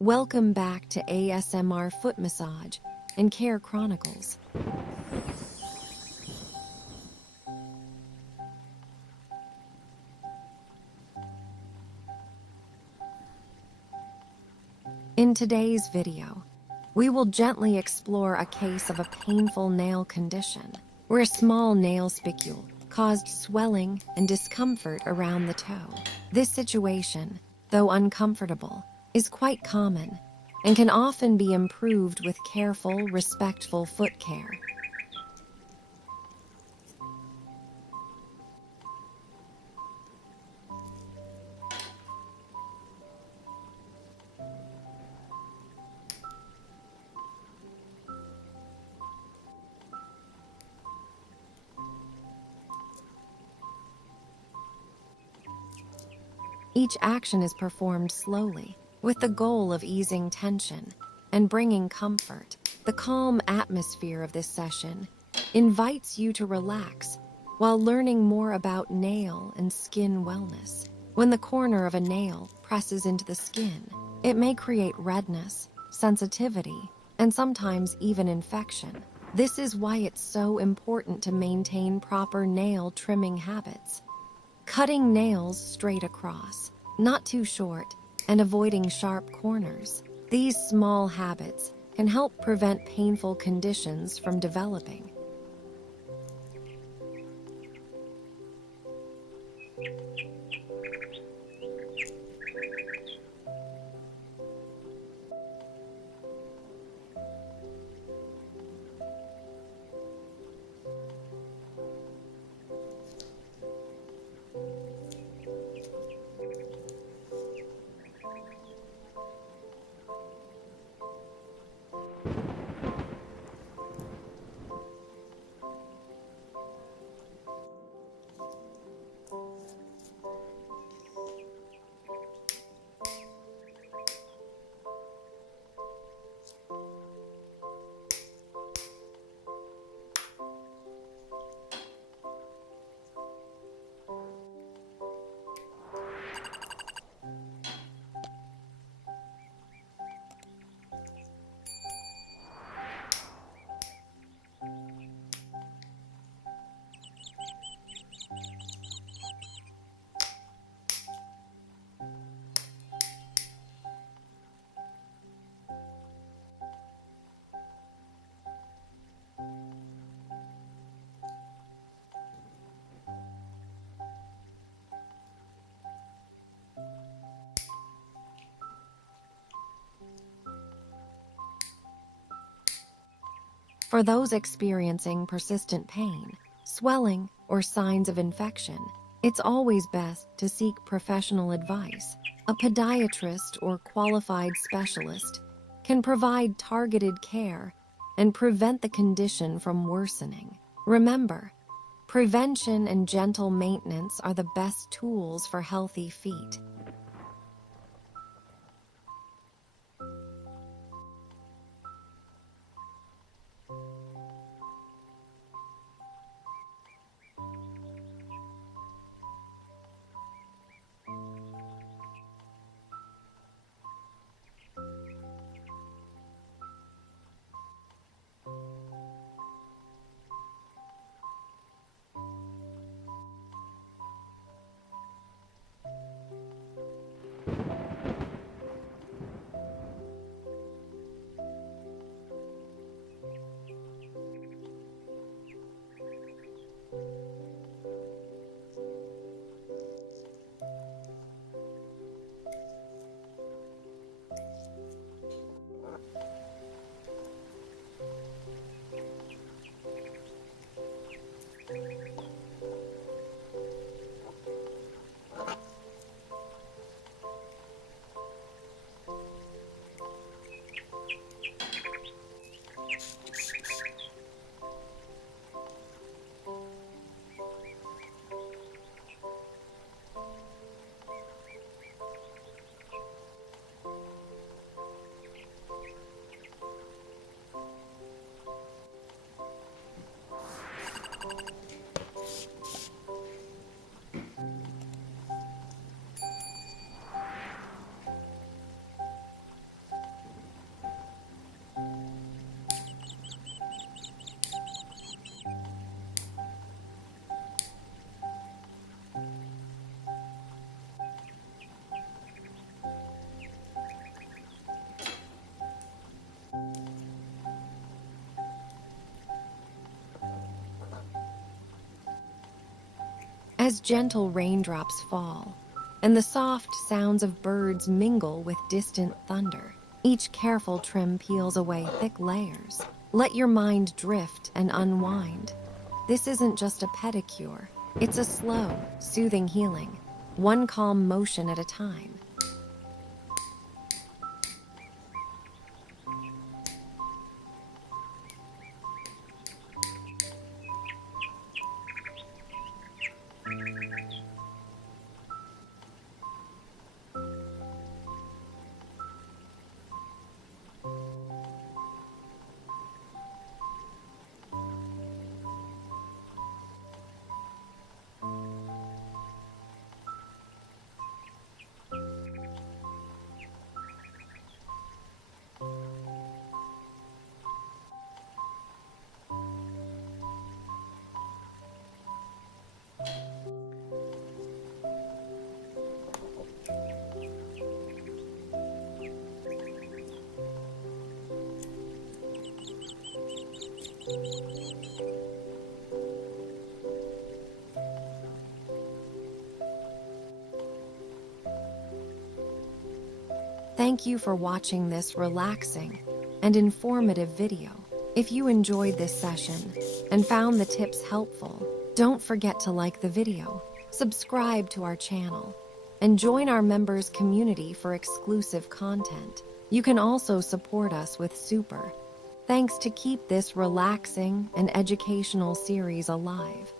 Welcome back to ASMR Foot Massage and Care Chronicles. In today's video, we will gently explore a case of a painful nail condition where a small nail spicule caused swelling and discomfort around the toe. This situation, though uncomfortable, is quite common and can often be improved with careful, respectful foot care. Each action is performed slowly, with the goal of easing tension and bringing comfort. The calm atmosphere of this session invites you to relax while learning more about nail and skin wellness. When the corner of a nail presses into the skin, it may create redness, sensitivity, and sometimes even infection. This is why it's so important to maintain proper nail trimming habits. Cutting nails straight across, not too short, and avoiding sharp corners. These small habits can help prevent painful conditions from developing. For those experiencing persistent pain, swelling, or signs of infection, it's always best to seek professional advice. A podiatrist or qualified specialist can provide targeted care and prevent the condition from worsening. Remember, prevention and gentle maintenance are the best tools for healthy feet. As gentle raindrops fall, and the soft sounds of birds mingle with distant thunder, each careful trim peels away thick layers. Let your mind drift and unwind. This isn't just a pedicure, it's a slow, soothing healing, one calm motion at a time. Thank you for watching this relaxing and informative video. If you enjoyed this session and found the tips helpful, don't forget to like the video, subscribe to our channel, and join our members community for exclusive content. You can also support us with Super Thanks to keep this relaxing and educational series alive.